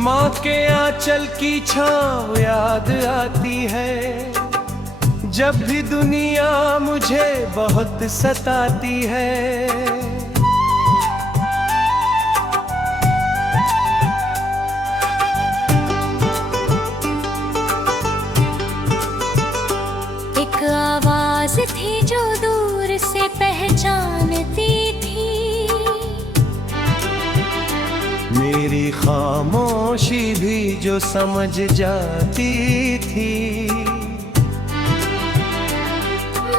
माँ के आंचल की छाँव याद आती है, जब भी दुनिया मुझे बहुत सताती है। एक आवाज थी जो दूर से पहचानती थी, मेरी खामोशी भी जो समझ जाती थी।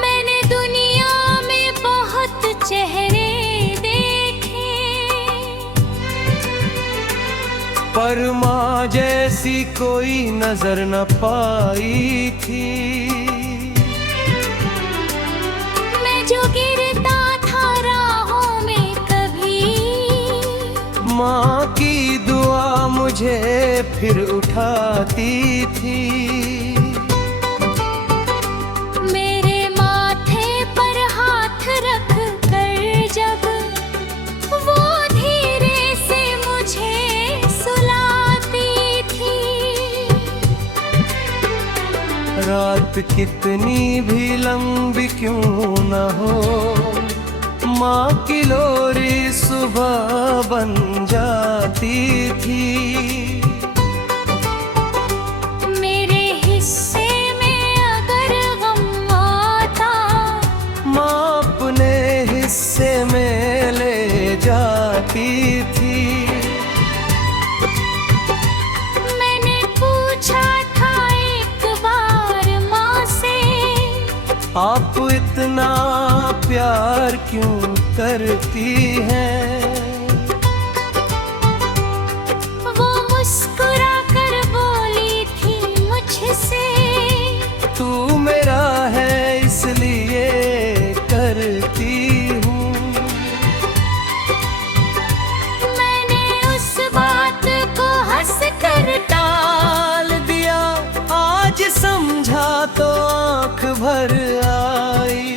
मैंने दुनिया में बहुत चेहरे देखे, पर माँ जैसी कोई नजर न पाई थी। मैं जो गिरता था राहों में कभी, माँ की दुआ मुझे फिर उठाती थी। मेरे माथे पर हाथ रख कर जब वो धीरे से मुझे सुलाती थी। रात कितनी भी लंबी क्यों न हो, माँ की लोरी सुबह बन जाती थी। मेरे हिस्से में अगर गम आता, माँ अपने हिस्से में ले जाती थी। मैंने पूछा था एक बार माँ से, आप इतना प्यार क्यों करती हैं? वो मुस्कुरा कर बोली थी मुझसे, तू मेरा है इसलिए करती हूँ। मैंने उस बात को हंस कर टाल दिया, आज समझा तो आंख भर आई।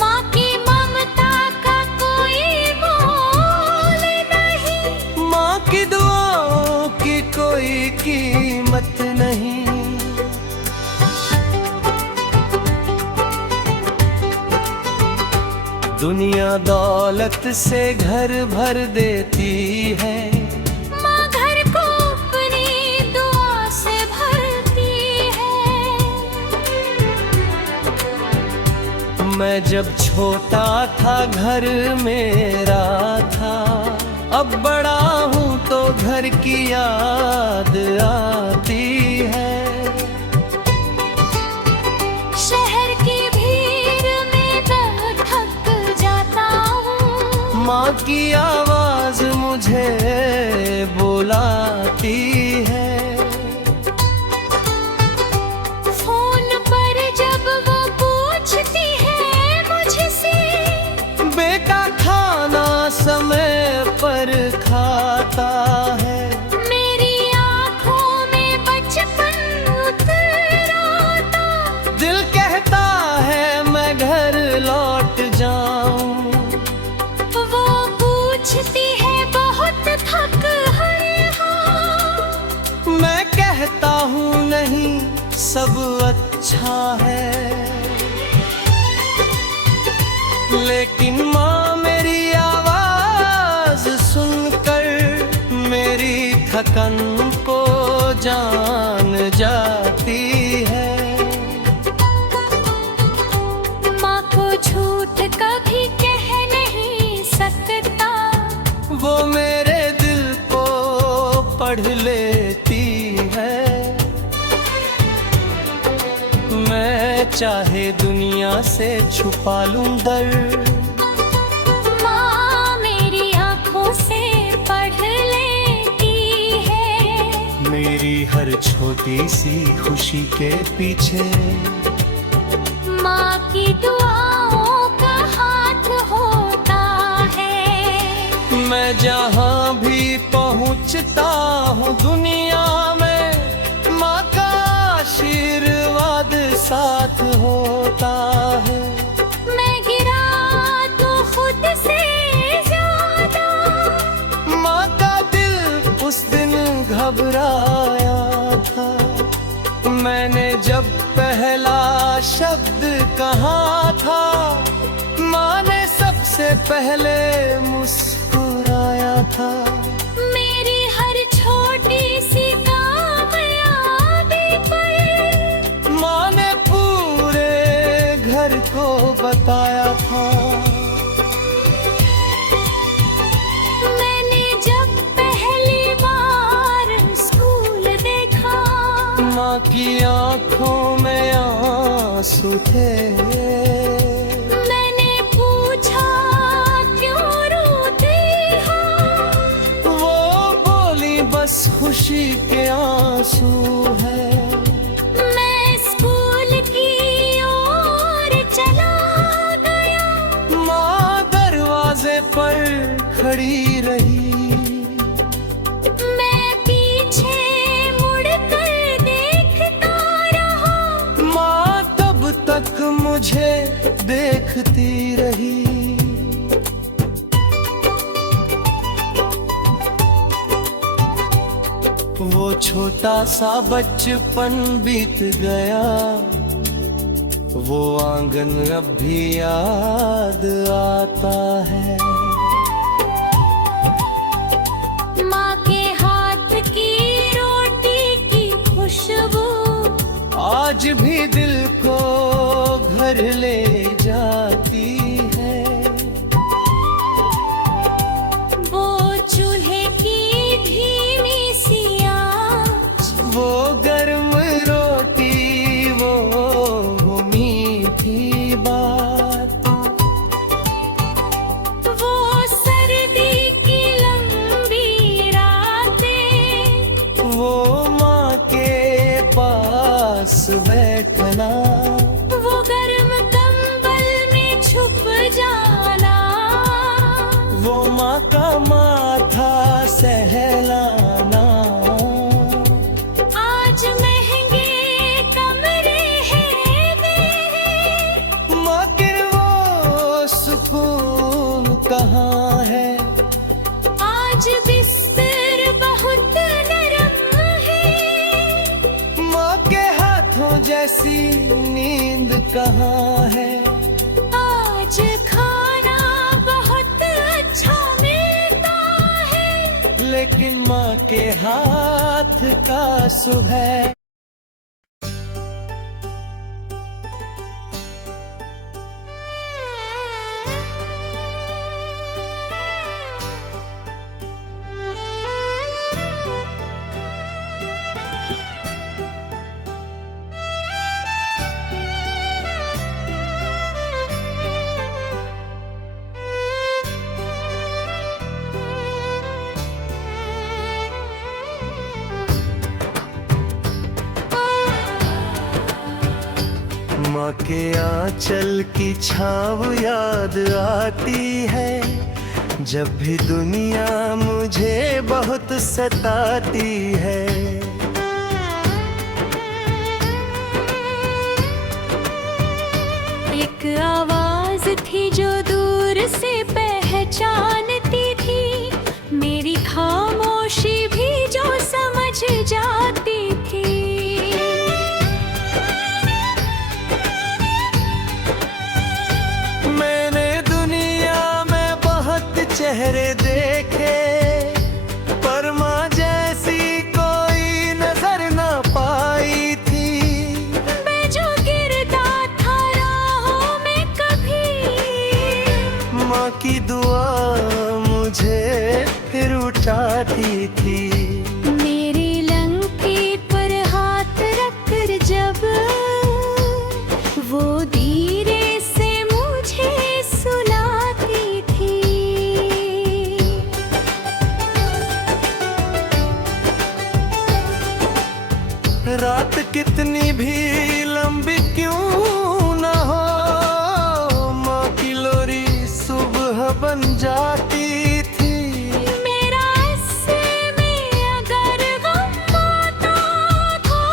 माँ की ममता का कोई मोल नहीं, माँ की दुआओं की कोई कीमत नहीं। दुनिया दौलत से घर भर देती है, माँ घर को अपनी दुआ से भरती है। मैं जब छोटा था घर मेरा था, अब बड़ा हूँ तो घर की याद आती है। शहर की भीड़ में मैं थक जाता हूँ, माँ की आवाज मुझे बुलाती है। फोन पर जब वो पूछती है मुझसे, बेटा खाना समय पर खाता है। मेरी आँखों में बचपन उतर आता, दिल कहता है मैं घर लौट जाऊं। वो पूछती है बहुत थक है हाँ, मैं कहता हूँ नहीं सब अच्छा है। लेकिन माँ मेरी आवाज सुनकर मेरी थकन को जान जाती है। माँ को झूठ कभी कह नहीं सकता, वो मेरे दिल को पढ़ लेती है। मैं चाहे दुनिया से छुपा लूं दर्द, माँ मेरी आँखों से पढ़ लेती है। मेरी हर छोटी सी खुशी के पीछे माँ की दुआओं का हाथ होता है। मैं जहाँ भी पहुँचता हूँ दुनिया में, माँ का आशीर्वाद साथ होता है। मैं गिरा तो खुद से ज्यादा, माँ का दिल उस दिन शब्द कहाँ था, माँ ने सबसे पहले मुस्कुराया था। मेरी हर छोटी सी कामयाबी पर माँ ने पूरे घर को बताया था। मैंने जब पहली बार स्कूल देखा, माँ की आंखों में आंसू थे। मैंने पूछा क्यों रोते हो, वो बोली बस खुशी के आंसू है। मैं स्कूल की ओर चला गया, माँ दरवाजे पर खड़ी रही। मैं पीछे मुड़कर देखता रहा, माँ तब तक मुझे देखती रही। वो छोटा सा बचपन बीत गया, वो आंगन अब भी याद आता है। माँ के हाथ की रोटी की खुशबू आज भी दिल को घर ले जाती है। वो चूल्हे की धीमी सी आँच, वो गर्म रोटी, वो मीठी बात, वो सर्दी की लंबी रातें, वो माँ के पास बैठना, वो गर्म कंबल में छुप जाना, वो माँ का माथा सहलाना। आज महंगे कमरे हैं मेरे, मगर वो सुकून कहाँ है। आज बिस्तर बहुत नरम है, माँ के हाथों जैसी नींद कहाँ है। आज खाना बहुत अच्छा मिलता है, लेकिन माँ के हाथ का सुबह। माँ के आंचल की छाव याद आती है, जब भी दुनिया मुझे बहुत सताती है। एक आवाज थी जो दूर से पहचानती थी, मेरी खामोशी भी जो समझ जाती थी। मैंने दुनिया में बहुत चेहरे देखे, पर माँ जैसी कोई नजर ना पाई थी। मैं जो गिरता था राहों में कभी, माँ की दुआ मुझे फिर उठाती थी। मेरी लंकी पर हाथ रखकर जब वो धीरे से मुझे सुलाती थी। रात कितनी भी लंबी क्यों ना हो, माँ की लोरी सुबह बन जाती थी। मेरा हिस्से में अगर गम आता था,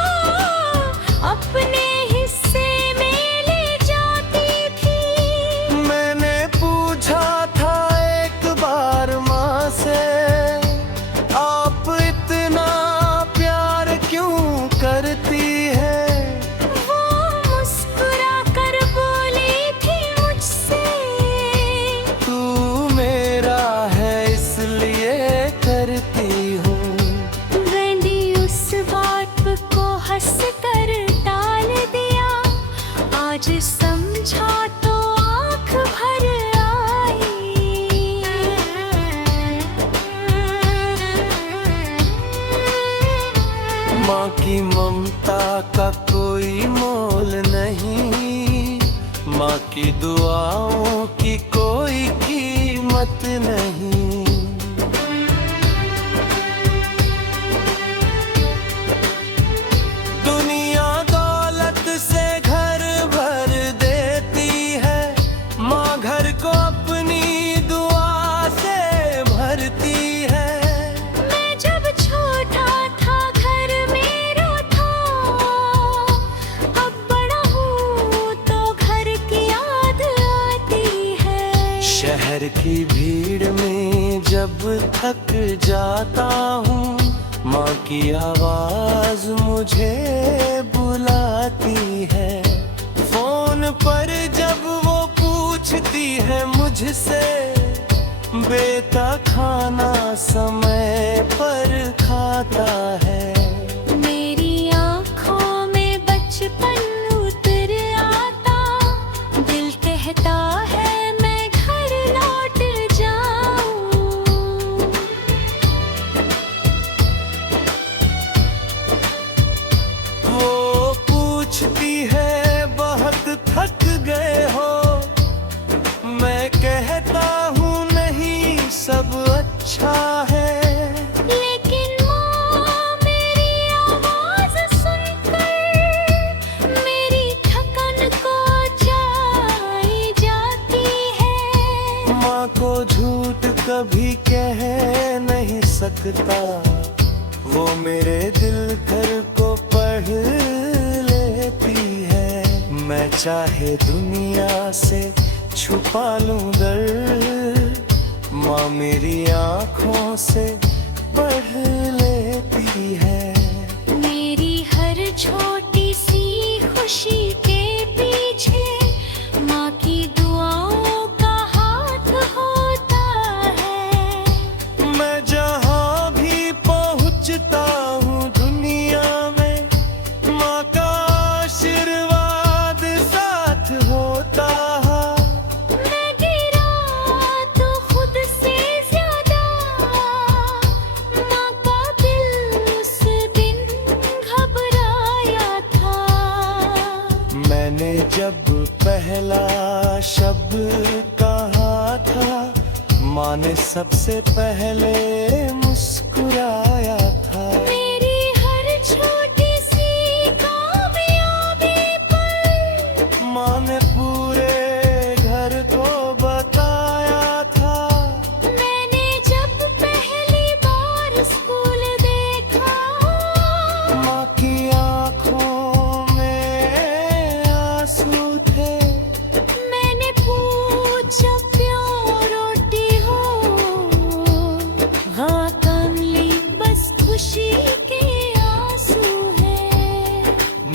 अपने हिस्से में ले जाती थी। मैंने पूछा था एक बार माँ से, आप इतना प्यार क्यों करती है। ममता का कोई मोल नहीं, माँ की दुआओं की कोई कीमत नहीं। दुनिया दौलत से घर भर देती है, माँ घर को अपनी दुआ से भरती है। मैं जब छोटा था घर मेरा था, अब बड़ा हूँ तो घर की याद आती है। शहर की भीड़ में जब थक जाता हूँ, माँ की आवाज मुझे बुलाती है। फोन पर जब वो पूछती है मुझसे, बेटा खाना समय पर खाता है। मेरी आँखों में बचपन उतर आता, दिल कहता है मैं घर लौट जाऊं। वो पूछती है बहुत थक गए हो, मैं कहता हूँ नहीं सब अच्छा है। लेकिन माँ मेरी आवाज़ सुनकर मेरी थकन को जाई जाती है। माँ को झूठ कभी कह नहीं सकता, वो मेरे दिल घर को पढ़ लेती है। मैं चाहे दुनिया से छुपा लूं दर्द, माँ मेरी आँखों से पढ़ लेती है। मेरी हर छोटी सी खुशी के पीछे माँ की दुआओं का हाथ होता है। मैं जहाँ भी पहुँचता हूँ दुनिया में, माँ का आशीर्वाद साथ होता है। मैं गिरा तो खुद से ज्यादा, माँ का दिल उस दिन घबराया था। मैंने जब पहला शब्द कहा था, माँ ने सबसे पहले मुस्कुराया था। मेरी हर छोटी सी कामयाबी पर माँ ने पूरे घर को बताया था। मैंने जब पहली बार स्कूल देखा, माँ की आँखों में आंसू थे। मैंने पूछा क्यों रोती हो, हाँ कमली बस खुशी के आंसू है।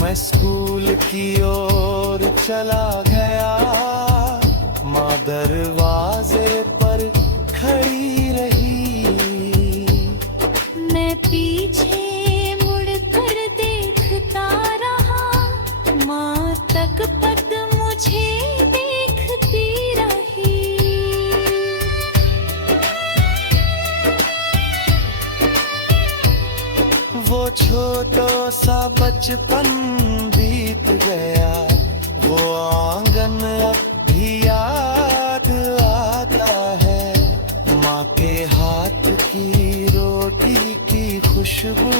मैं स्कूल की ओर चला गया, माँ दरवाजे पर खड़ी रही। मैं पीछे मुड़कर देखता रहा, माँ तक पद मुझे देखती रही। वो छोटा सा बचपन बीत गया, वो आंगन अब भी याद आता है। माँ के हाथ की रोटी की खुशबू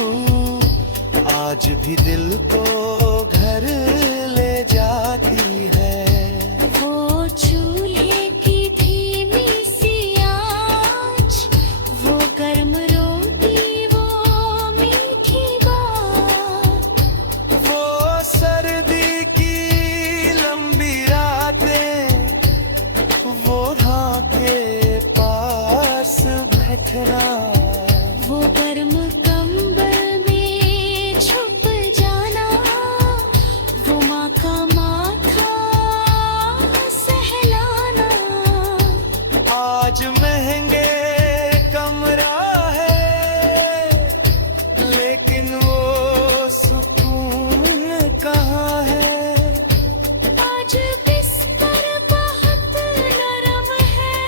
आज भी दिल को घर ले जाती है। वो चूल्हे की धीमी सी आँच, वो गर्म रोटी, वो मीठी बात। वो सर्दी की लंबी रातें, वो राह के पास बैठना। वो गर्म कंबल में छुप जाना, वो माँ का माथा सहलाना। आज महंगे कमरा है, लेकिन वो सुकून कहाँ है। आज बिस्तर बहुत नरम है,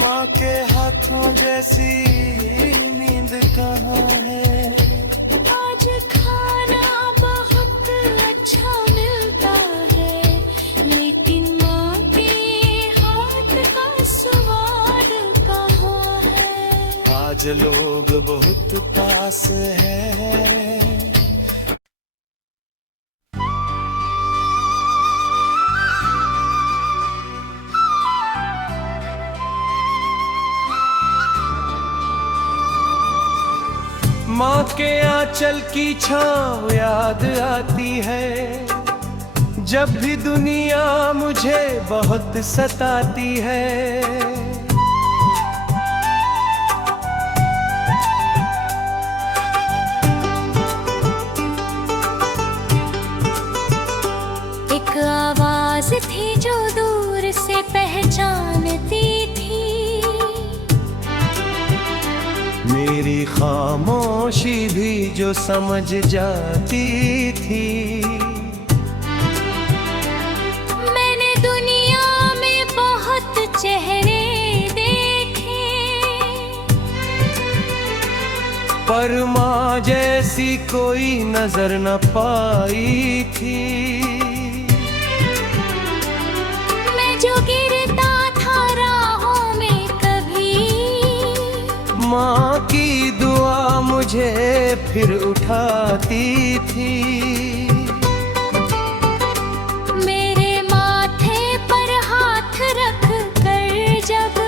माँ के हाथों जैसी नींद कहाँ है। आज खा आज लोग बहुत पास है। माँ के आंचल की छाँव याद आती है, जब भी दुनिया मुझे बहुत सताती है। एक आवाज थी जो दूर से पहचानती थी, मेरी खामोशी भी जो समझ जाती थी। मैंने दुनिया में बहुत चेहरे देखे, पर माँ जैसी कोई नजर न पाई थी। मैं जो गिरता था राहों में कभी, माँ की दुआ मुझे फिर उठाती थी। मेरे माथे पर हाथ रख कर जब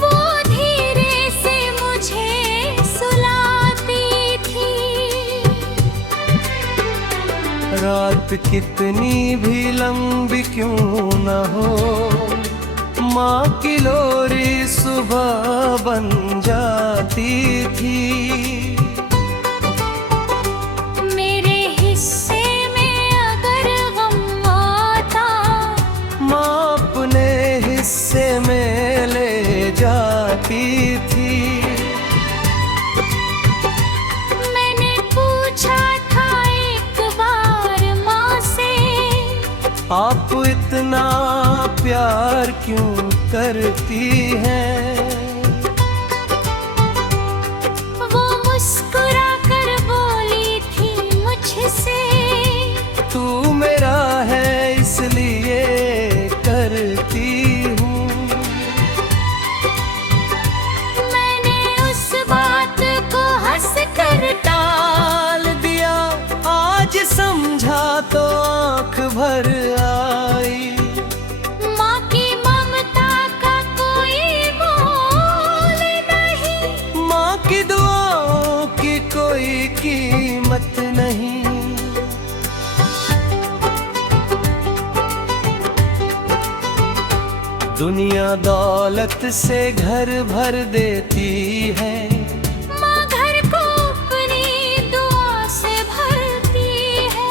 वो धीरे से मुझे सुलाती थी। रात कितनी भी लंबी क्यों न हो, माँ की लोरी सुबह बन जाती थी। मेरे हिस्से में अगर गम आता, माँ अपने हिस्से में ले जाती थी। मैंने पूछा था एक बार माँ से, आप इतना प्यार क्यों करती हैं? वो मुस्कुरा कर बोली थी मुझसे, तू मेरा है इसलिए करती हूँ। मैंने उस बात को हंस कर टाल दिया, आज समझा तो आंख भर आई। माँ की ममता का कोई मोल नहीं, माँ की दुआओं की कोई कीमत नहीं। दुनिया दौलत से घर भर देती है, माँ घर को अपनी दुआ से भरती है।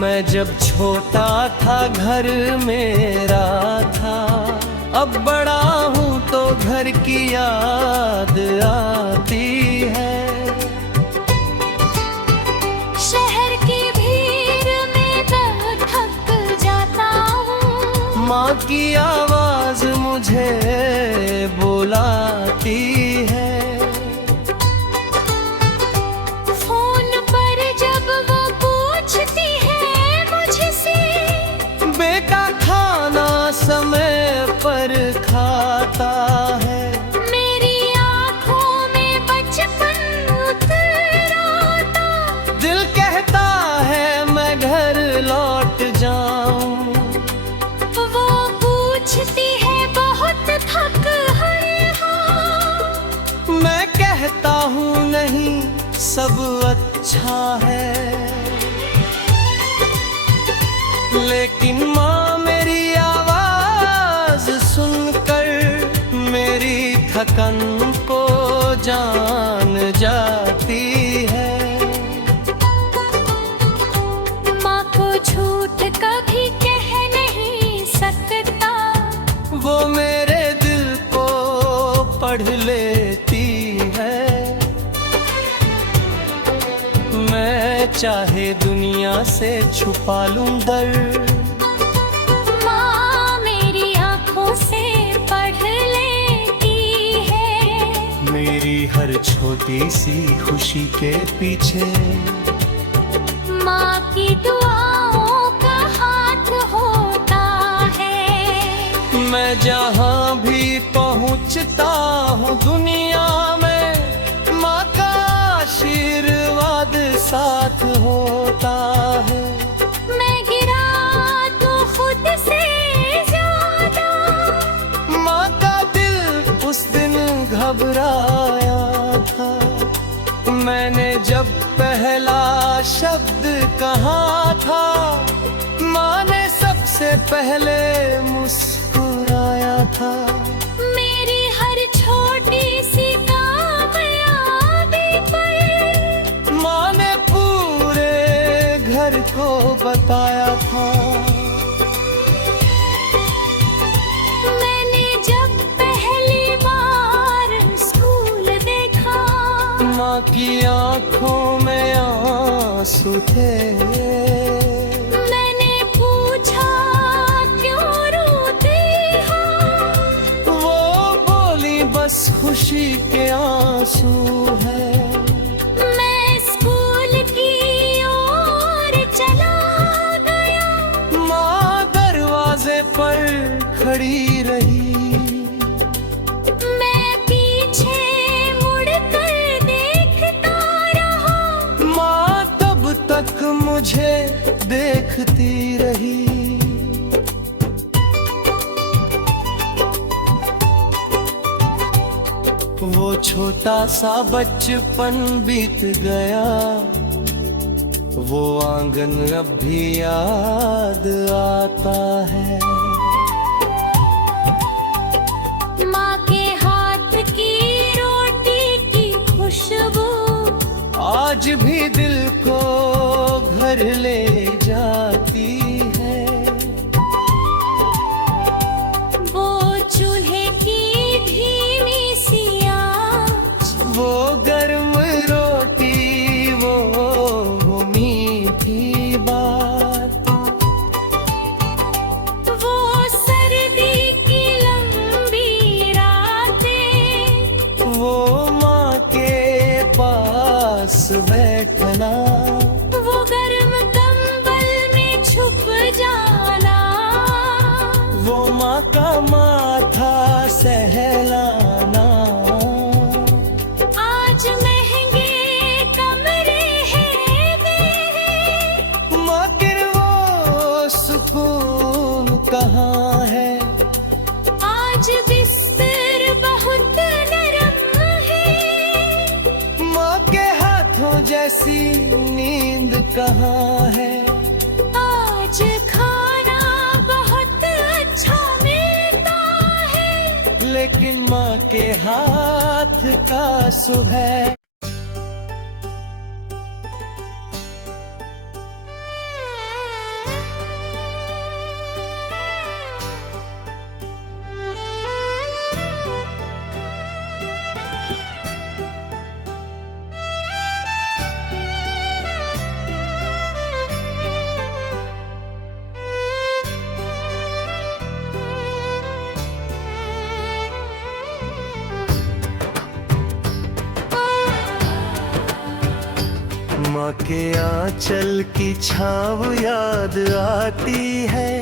मैं जब छोटा था घर मेरा था, अब बड़ा हूँ तो घर की याद आती है। शहर की भीड़ में मैं थक जाता हूँ, माँ की आवाज मुझे बुलाती है। फोन पर जब वो पूछती है मुझसे, बेटा खाना समय पर खाता है। मेरी आँखों में बचपन उतर आता, दिल कहता है मैं घर लौट जाऊं। वो पूछती है बहुत थक है हाँ, मैं कहता हूँ नहीं सब अच्छा है। लेकिन माँ मेरी आवाज सुनकर मेरी थकन को जान जाती है। माँ को झूठ कभी कह नहीं सकता, वो मेरे दिल को पढ़ लेती है। मैं चाहे दुनिया से छुपा लूं दर्द, माँ मेरी आँखों से पढ़ लेती है। मेरी हर छोटी सी खुशी के पीछे माँ की दुआओं का हाथ होता है। मैं जहाँ भी पहुँचता हूँ दुनिया में, माँ का आशीर्वाद साथ होता है। मैं गिरा तो खुद से ज्यादा, माँ का दिल उस दिन घबराया था। मैंने जब पहला शब्द कहा था, माँ ने सबसे पहले मुस्कुराया था। मेरी हर छोटी सी कामयाबी पर माँ ने पूरे घर को बताया था। मैंने जब पहली बार स्कूल देखा, माँ की आंखों में आंसू थे। मैंने पूछा क्यों रोते हो, वो बोली बस खुशी के आंसू है। मैं स्कूल की ओर चला गया, माँ दरवाजे पर खड़ी रही। मैं पीछे मुड़कर देखता रहा, माँ तब तक मुझे देखती रही। वो छोटा सा बचपन बीत गया, वो आंगन अब भी याद आता है। माँ के हाथ की रोटी की खुशबू आज भी दिल को घर ले जाती है। वो चूल्हे की धीमी सी आँच, वो गर्म रोटी, वो मीठी बात, वो सर्दी की लंबी रातें, वो माँ के पास बैठना, वो गर्म कंबल में छुप जाना, वो माँ का माथा सहलाना। आज महंगे कमरे हैं मेरे, मगर वो सुकून कहाँ है। आज बिस्तर बहुत नरम है, माँ के हाथों जैसी नींद कहाँ है। आज खाना बहुत अच्छा मिलता है, लेकिन माँ के हाथ का सुबह। माँ के आंचल की छाँव याद आती है,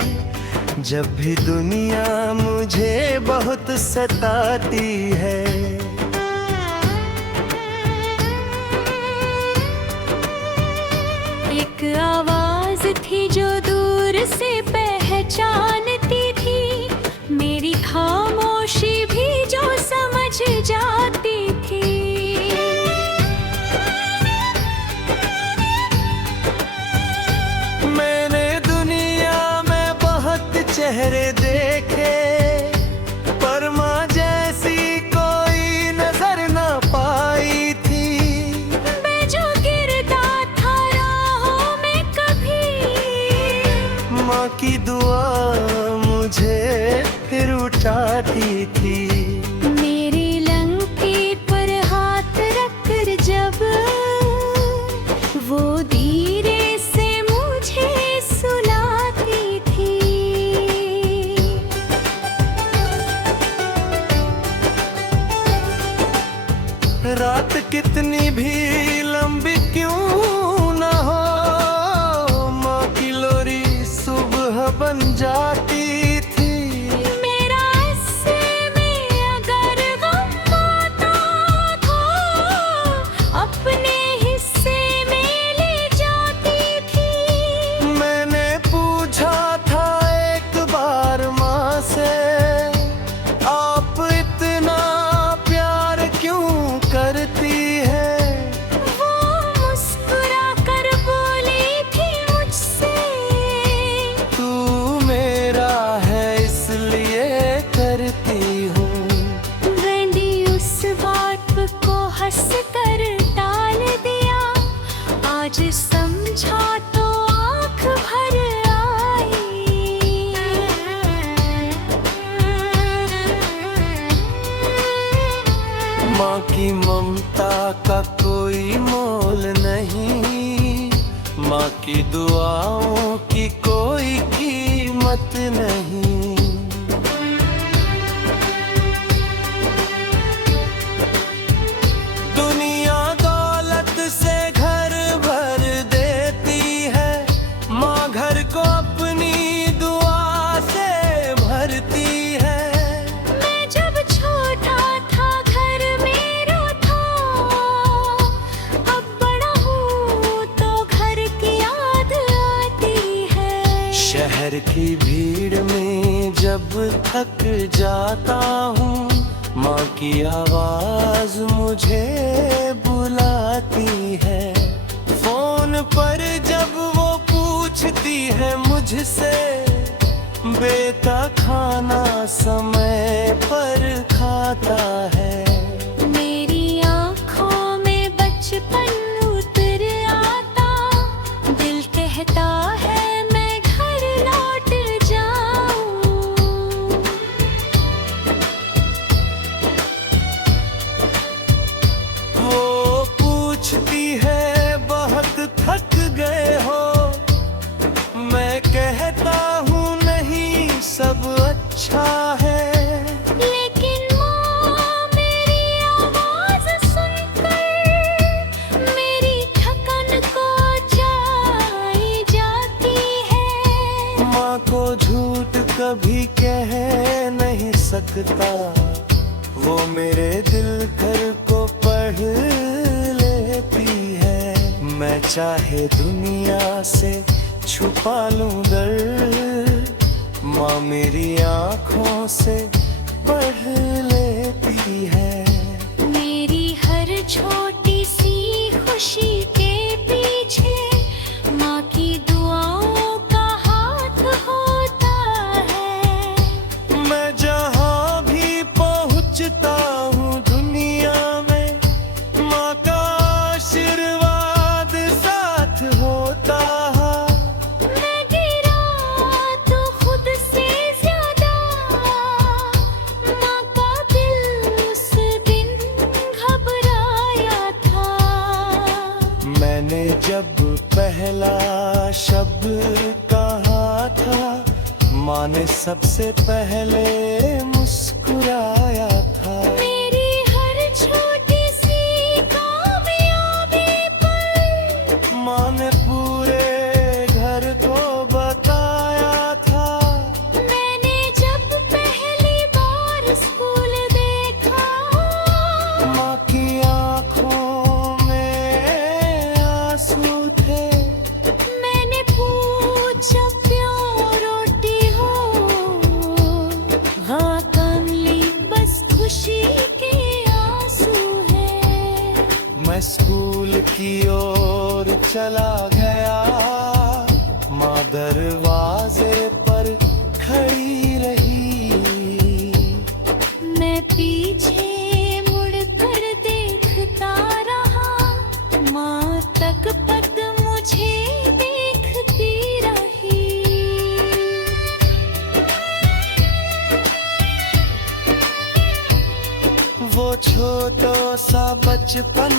जब भी दुनिया मुझे बहुत सताती है। एक आवाज थी जो दूर से पहचानती थी, मेरी खामोशी भी जो समझ जाती थी। मैंने दुनिया में बहुत चेहरे देखे, पर माँ जैसी कोई नजर न पाई थी। मैं जो गिरता था राहों में कभी, माँ की दुआ मुझे फिर उठाती थी। मेरी लंकी पर हाथ रखकर जब वो धीरे से मुझे सुलाती थी। रात कितनी भी लंबी क्यों ना हो, माँ की लोरी सुबह बन जाती थी। मेरा माँ की ममता का कोई मोल नहीं, माँ की दुआओं की कोई कीमत नहीं। दुनिया दौलत से घर भर देती है, माँ घर को अपनी दुआ से भरती है। मैं जब छोटा था घर मेरा था, अब बड़ा हूँ तो घर की याद आती है। शहर की भीड़ में जब थक जाता हूँ, माँ की आवाज मुझे बुलाती है। फोन पर जब वो पूछती है मुझसे, बेटा खाना समय पर खाता है। मेरी आँखों में बचपन उतर आता, दिल कहता है मैं घर लौट जाऊं। वो पूछती है बहुत थक गए हो, मैं कहता हूँ नहीं सब अच्छा है। लेकिन माँ मेरी आवाज़ सुनकर मेरी थकन को जाई जाती है। माँ को झूठ कभी कह नहीं सकता, वो मेरे दिल घर को पढ़ लेती है। मैं चाहे दुनिया से छुपा लूं दर्द, माँ मेरी आँखों से पढ़ लेती है। मेरी हर छोटी सी खुशी के पीछे माँ की दुआओं का हाथ होता है। मैं जहाँ भी पहुँचता हूँ दुनिया में, माँ का आशीर्वाद साथ होता है। मैं गिरा तो खुद से ज्यादा, माँ का दिल उस दिन घबराया था। मैंने जब पहला शब्द कहा था, माँ ने सबसे पहले मुस्कुराया था। मेरी हर छोटी सी कामयाबी पर माँ ने पूरे घर को बताया था। मैंने जब पहली बार स्कूल देखा, माँ की आँखों में आंसू थे। मैंने पूछा क्यों रोती हो, हाँ कमली बस खुशी के आंसू है। मैं स्कूल की ओर चला गया, माँ दरवाजे पर खड़ी रही। मैं पीछे मुड़कर देखता रहा, माँ तक पक मुझे देखती रही। वो छोटा सा बचपन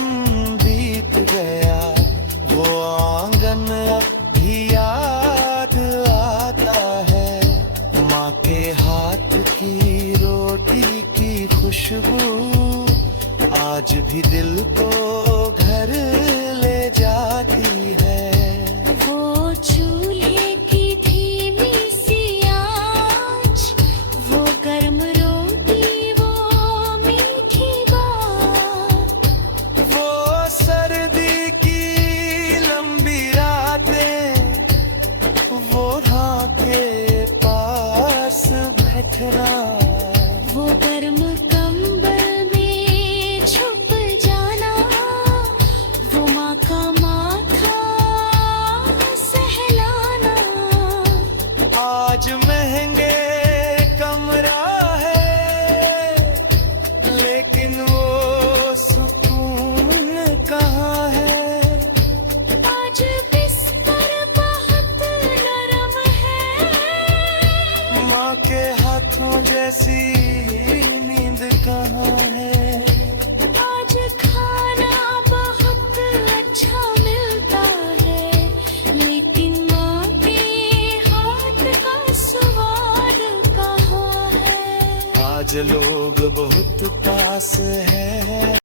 बीत गया, वो आंगन अब भी याद आता है। माँ के हाथ की रोटी की खुशबू आज भी दिल को घर ले जाती है। वो चूल्हे की धीमी सी आँच, वो गर्म रोटी, वो मीठी बात। वो सर्दी की लंबी रातें, वो राह के पास बैठना। वो गर्म कंबल में छुप जाना, वो माँ का माथा सहलाना। आज महंगे कमरा है, लेकिन वो सुकून कहाँ है। आज बिस्तर बहुत नरम है, माँ के हाथों जैसी नींद कहाँ है। अच्छा मिलता है, लेकिन माँ के हाथ का स्वाद कहाँ है। आज लोग बहुत पास है।